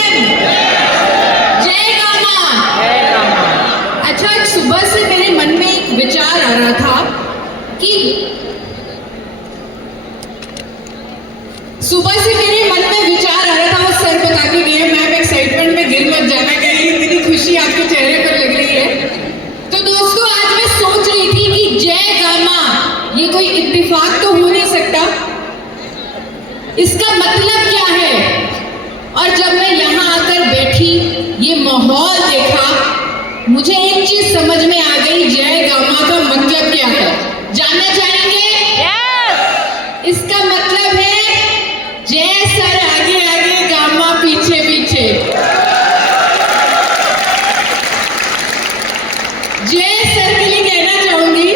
M, जय gamma. अच्छा, आज सुबह से मेरे मन में एक विचार आ रहा था कि वो सर बता के गए, मैम एक्साइटमेंट में गिर मत जाना, कहीं इतनी खुशी आपके चेहरे पर लग रही है। तो दोस्तों, आज मैं सोच रही थी कि जय गामा ये कोई इत्तेफाक तो हो नहीं सकता, इसका मतलब क्या है। और जब मैं यहाँ आकर बैठी, ये माहौल देखा, मुझे एक चीज समझ में आ गई, जय गामा का मतलब क्या है। जानना चाहेंगे? इसका मतलब है जय सर आगे आगे, गामा पीछे पीछे। जय सर के लिए कहना चाहूंगी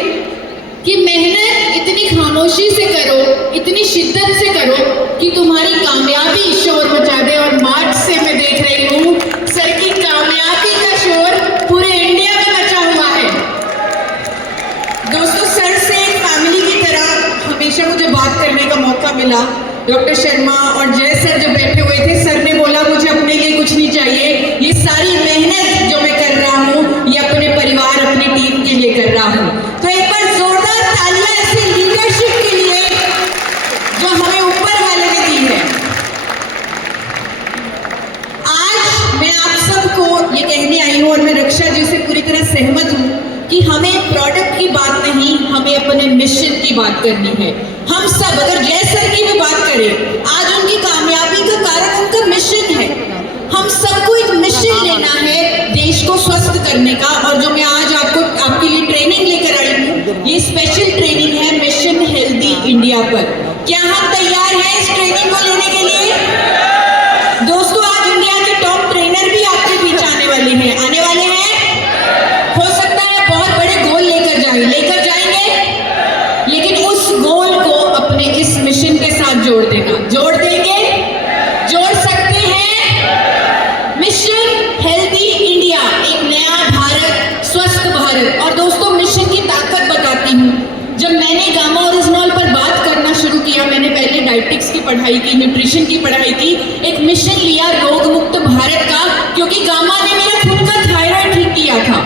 कि मेहनत इतनी खामोशी से करो, इतनी शिद्दत से करो कि तुम्हारी कामयाबी शोर मचा दे। और मार्च से मैं देख रही हूँ सर की कामयाबी का शोर पूरे इंडिया में मचा हुआ है। दोस्तों, सर से एक फैमिली की तरह हमेशा मुझे बात करने का मौका मिला। डॉक्टर शर्मा और जय सर जब बैठे हुए थे, सर ने बोला मुझे अपने लिए कुछ नहीं चाहिए, ये सारी मेहनत जो मैं कर रहा हूँ ये अपने परिवार, अपनी टीम के लिए कर रहा हूँ। तो एक बार जोरदार तालियां ऐसे लीडरशिप के लिए जो हमें ऊपर वाले ने दी है। आज मैं आप सबको ये कहने आई हूँ, और मैं रक्षा जी से पूरी तरह सहमत हूँ कि हमें प्रोडक्ट की बात नहीं, हमें अपने मिशन की बात करनी है। हम सब अगर जय सर की भी बात करें, आज उनकी कामयाबी का कारण उनका मिशन है। हम सबको एक मिशन लेना है देश को स्वस्थ करने का। और जो मैं आज आपके लिए ट्रेनिंग लेकर आई हूँ, ये स्पेशल ट्रेनिंग है मिशन हेल्दी इंडिया पर। क्या हम तैयार हैं इस ट्रेनिंग को लेने के लिए? दोस्तों, आज इंडिया के टॉप ट्रेनर भी आपके बीच आने वाले हैं। हो सकता है बहुत बड़े गोल लेकर जाएंगे, लेकिन उस गोल को अपने इस मिशन के साथ जोड़ देना। जोड़ देंगे? जोड़ सकते हैं? मिशन हेल्दी इंडिया, एक नया भारत, स्वस्थ भारत। और दोस्तों, मिशन की ताकत बताती हूँ। जब मैंने गामा ओरिजिनल पर बात करना शुरू किया, मैंने पहले डाइटिक्स की पढ़ाई की, न्यूट्रिशन की पढ़ाई की, एक मिशन लिया रोग मुक्त भारत का, क्योंकि गामा ने मेरा खुद का थायराइड ठीक किया था।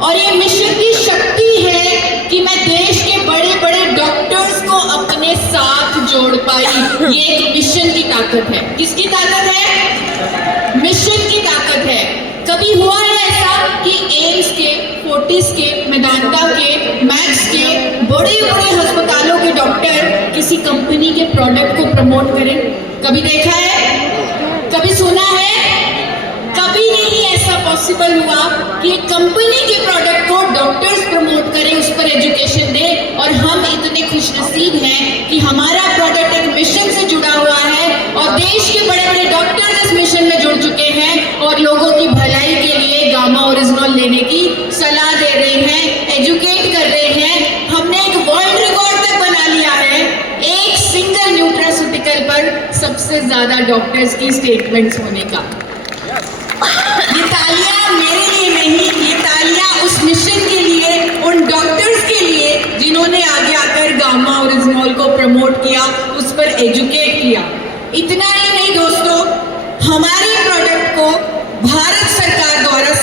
और ये मिशन की शक्ति है कि मैं देश के बड़े बड़े डॉक्टर्स को अपने साथ जोड़ पाई। ये एक मिशन की ताकत है। किसकी ताकत है? मिशन की ताकत है। कभी हुआ है ऐसा कि एम्स के, फोर्टिस के, मेदांता के, मैक्स के बड़े बड़े अस्पतालों के डॉक्टर किसी कंपनी के प्रोडक्ट को प्रमोट करें? कभी देखा है? कभी सुना है? कभी नहीं ऐसा पॉसिबल हुआ कि एक कंपनी के प्रोडक्ट को डॉक्टर्स प्रमोट करें, उस पर एजुकेशन दें। और हम इतने खुशनसीब हैं कि हमारा प्रोडक्ट एक मिशन से जुड़ा हुआ है, और देश के बड़े बड़े डॉक्टर्स इस मिशन में जुड़ चुके हैं और लोगों की भलाई के लिए गामा ओरिजिनल लेने की सलाह दे रहे हैं, एजुकेट कर रहे हैं। हमने एक वर्ल्ड रिकॉर्ड तक बना लिया है, एक सिंगल न्यूट्रास्यूटिकल पर सबसे ज्यादा डॉक्टर्स की स्टेटमेंट्स होने का। ये तालियां मेरे लिए नहीं, ये तालियां उस मिशन के लिए, उन डॉक्टर्स के लिए जिन्होंने आगे आकर गामा ओरिजिनल को प्रमोट किया, उस पर एजुकेट किया। इतना ही नहीं दोस्तों, हमारे प्रोडक्ट को भारत सरकार द्वारा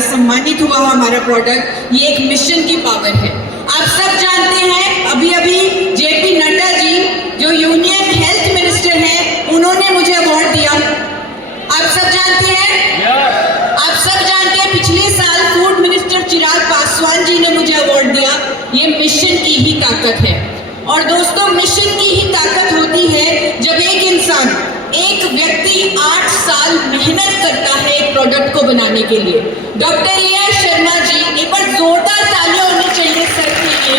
सम्मानित हुआ हमारा प्रोडक्ट। ये एक मिशन की पावर है। आप सब जानते हैं, अभी अभी जेपी नड्डा जी जो यूनियन हेल्थ मिनिस्टर हैं, उन्होंने मुझे अवार्ड दिया। आप सब जानते हैं? आप सब जानते हैं, पिछले साल फूड मिनिस्टर चिराग पासवान जी ने मुझे अवार्ड दिया। ये मिशन की ही ताकत है। और दोस्तों, मिशन की ही ताकत होती है जब एक इंसान, एक व्यक्ति 8 साल मेहनत करता है एक प्रोडक्ट को बनाने के लिए। Doctor AR. शर्मा जी, एक बार जोरदार तालियां होनी चाहिए सर के लिए।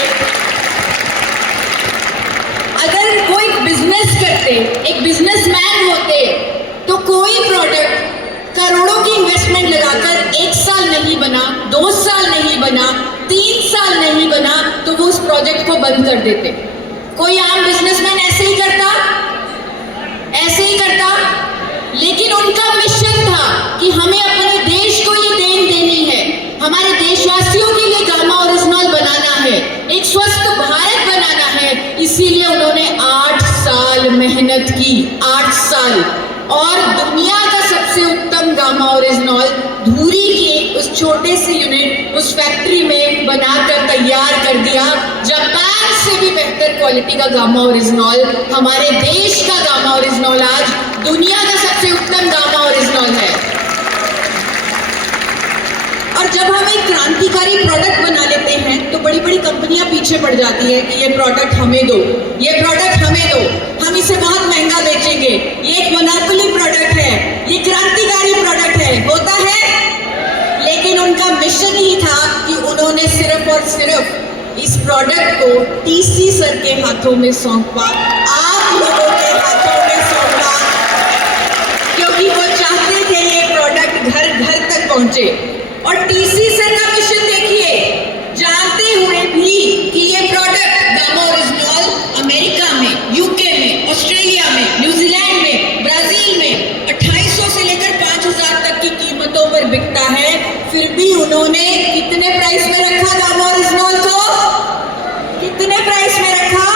अगर कोई बिजनेस करते, एक बिजनेसमैन होते, तो कोई प्रोडक्ट करोड़ों की इन्वेस्टमेंट लगाकर 1 साल नहीं बना, 2 साल नहीं बना, 3 साल नहीं बना, तो वो उस प्रोजेक्ट को बंद कर देते। कोई आम बिजनेसमैन ऐसे ही करता? लेकिन उनका मिशन था कि हमें अपने देश को ये देन देनी है, हमारे देशवासियों के लिए गामा ओरिजिनल बनाना है, एक स्वस्थ भारत बनाना है। इसीलिए उन्होंने 8 साल मेहनत की। 8 साल और दुनिया का सबसे उत्तम गामा ओरिजिनॉल धूरी के उस छोटे से यूनिट उस फैक्ट्री में बनाकर तैयार कर दिया। जापान से भी बेहतर क्वालिटी का गामा ओरिजिनॉल हमारे देश का गामा ओरिजिनॉल आज दुनिया का सबसे उत्तम गामा ओरिजिनॉल है। और जब हम एक क्रांतिकारी प्रोडक्ट बना लेते हैं तो बड़ी बड़ी कंपनियां पीछे पड़ जाती हैं कि ये प्रोडक्ट हमें दो, ये प्रोडक्ट हमें दो, हम इसे बहुत महंगा बेचेंगे, ये एक मोनोपोली प्रोडक्ट है, ये क्रांतिकारी प्रोडक्ट है, होता है। लेकिन उनका मिशन ही था कि उन्होंने सिर्फ और सिर्फ इस प्रोडक्ट को टीसी सर के हाथों में सौंपा, आप लोगों के हाथों में सौंपा, क्योंकि वो चाहते थे ये प्रोडक्ट घर घर तक पहुंचे। और टीसी सर का मिशन देखिए, जानते हुए भी कि ये प्रोडक्ट गामा ओरिजिनॉल अमेरिका में, यूके में, ऑस्ट्रेलिया में, न्यूजीलैंड में, ब्राजील में 2800 से लेकर 5000 तक की कीमतों पर बिकता है, फिर भी उन्होंने कितने प्राइस में रखा गामा ओरिजिनॉल को? कितने प्राइस में रखा?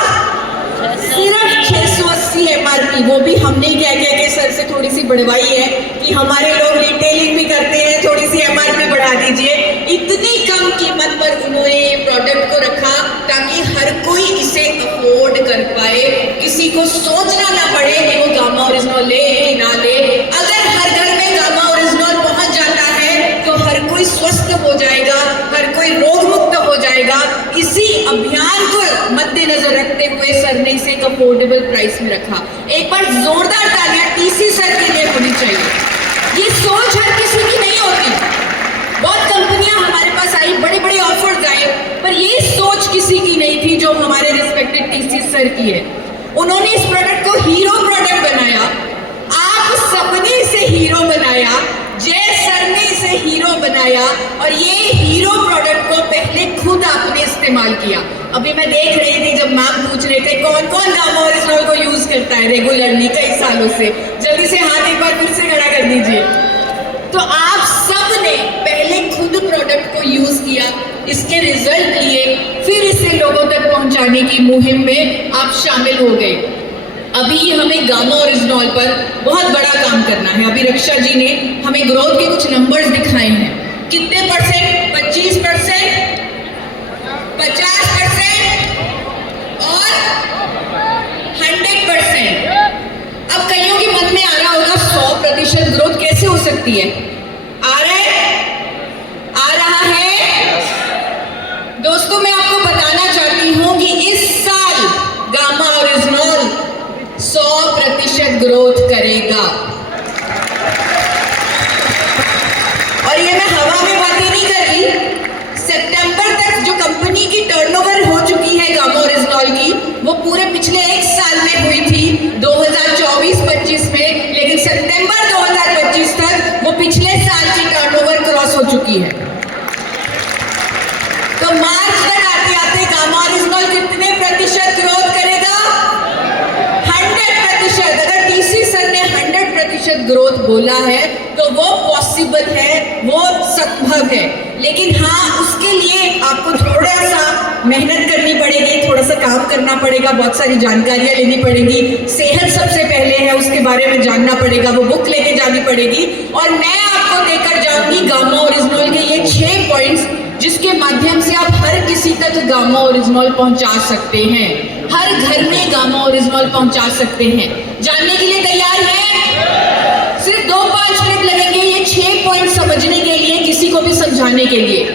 सिर्फ 680 एमआरपी। वो भी हमने कह के सर से थोड़ी सी बढ़वाई है कि हमारे लोग रिटेलिंग भी करते हैं, थोड़ी सी एमआरपी बढ़ा दीजिए। इतनी कम कीमत पर उन्होंने ये प्रोडक्ट को रखा ताकि हर कोई इसे अफोर्ड कर पाए, किसी को सोचना ना पड़े कि वो गामा ओरिजिनॉल ले कि ना ले। अगर हर घर में गामा ओरिजिनॉल पहुंच जाता है तो हर कोई स्वस्थ हो जाएगा, हर कोई रोग मुक्त हो जाएगा। इसी अभियान को मद्देनजर रखते हुए सर ने इसे एक अफोर्डेबल प्राइस में रखा। एक बार जोरदार तालियां टीसी सर के लिए होनी चाहिए। ये सोच हर किसी की नहीं होती। बहुत कंपनियां हमारे पास आई, बड़े बड़े ऑफर्स आए, पर ये सोच किसी की नहीं थी जो हमारे रिस्पेक्टेड टीसी सर की है। उन्होंने इस प्रोडक्ट को हीरो प्रोडक्ट बनाया, आप सबने इसे हीरो बनाया, जय सर ने इसे हीरो बनाया, और ये हीरो प्रोडक्ट को पहले खुद आपने इस्तेमाल किया। अभी मैं देख रही थी जब मैम पूछ रहे थे कौन कौन गामा ओरिजिनॉल को यूज करता है रेगुलरली कई सालों से, जल्दी से हाथ एक बार फिर से खड़ा कर दीजिए। तो आप सब ने पहले खुद प्रोडक्ट को यूज किया, इसके रिजल्ट लिए, फिर इसे लोगों तक पहुंचाने की मुहिम में आप शामिल हो गए। अभी हमें गामा ओरिजिनॉल पर बहुत बड़ा काम करना है। अभी रक्षा जी ने हमें ग्रोथ के कुछ नंबर्स दिखाए हैं। कितने परसेंट? 25%, 50% और 100%। अब कईयों के मन में आ रहा होगा 100% ग्रोथ कैसे हो सकती है? आ रहा है? दोस्तों, मैं आपको बताना चाहती हूं कि इस साल गामा ओरिजिनॉल 100% ग्रोथ करेगा। और ये मैं हवा में बातें नहीं कर रही। सितंबर तक जो कंपनी की टर्नओवर हो चुकी है गामा ओरिजिनॉल की, वो पूरे पिछले एक साल में हुई थी 2024-25 में, लेकिन सितंबर 2025 तक वो पिछले साल की टर्नओवर क्रॉस हो चुकी है। तो मार्च तक आते आते गामा ओरिजिनॉल कितने प्रतिशत ग्रोथ करेगा? 100%। अगर टीसी सर ने 100% ग्रोथ बोला है तो वो पॉसिबल है, वो संभव है। लेकिन हाँ, उसके लिए आपको थोड़ा सा मेहनत करनी पड़ेगी, थोड़ा सा काम करना पड़ेगा, बहुत सारी जानकारियां लेनी पड़ेगी। सेहत सबसे पहले है, उसके बारे में जानना पड़ेगा, वो बुक लेके जानी पड़ेगी। और मैं आपको देकर जाऊंगी गामा ओरिजिनॉल के ये 6 पॉइंट्स, जिसके माध्यम से आप हर किसी तक गामा ओरिजिनॉल पहुंचा सकते हैं, हर घर में गामा ओरिजिनॉल पहुंचा सकते हैं। जानने के लिए तैयार हैं? सिर्फ 2-5 मिनट लगेंगे ये 6 पॉइंट समझने के लिए, किसी को भी समझाने के लिए।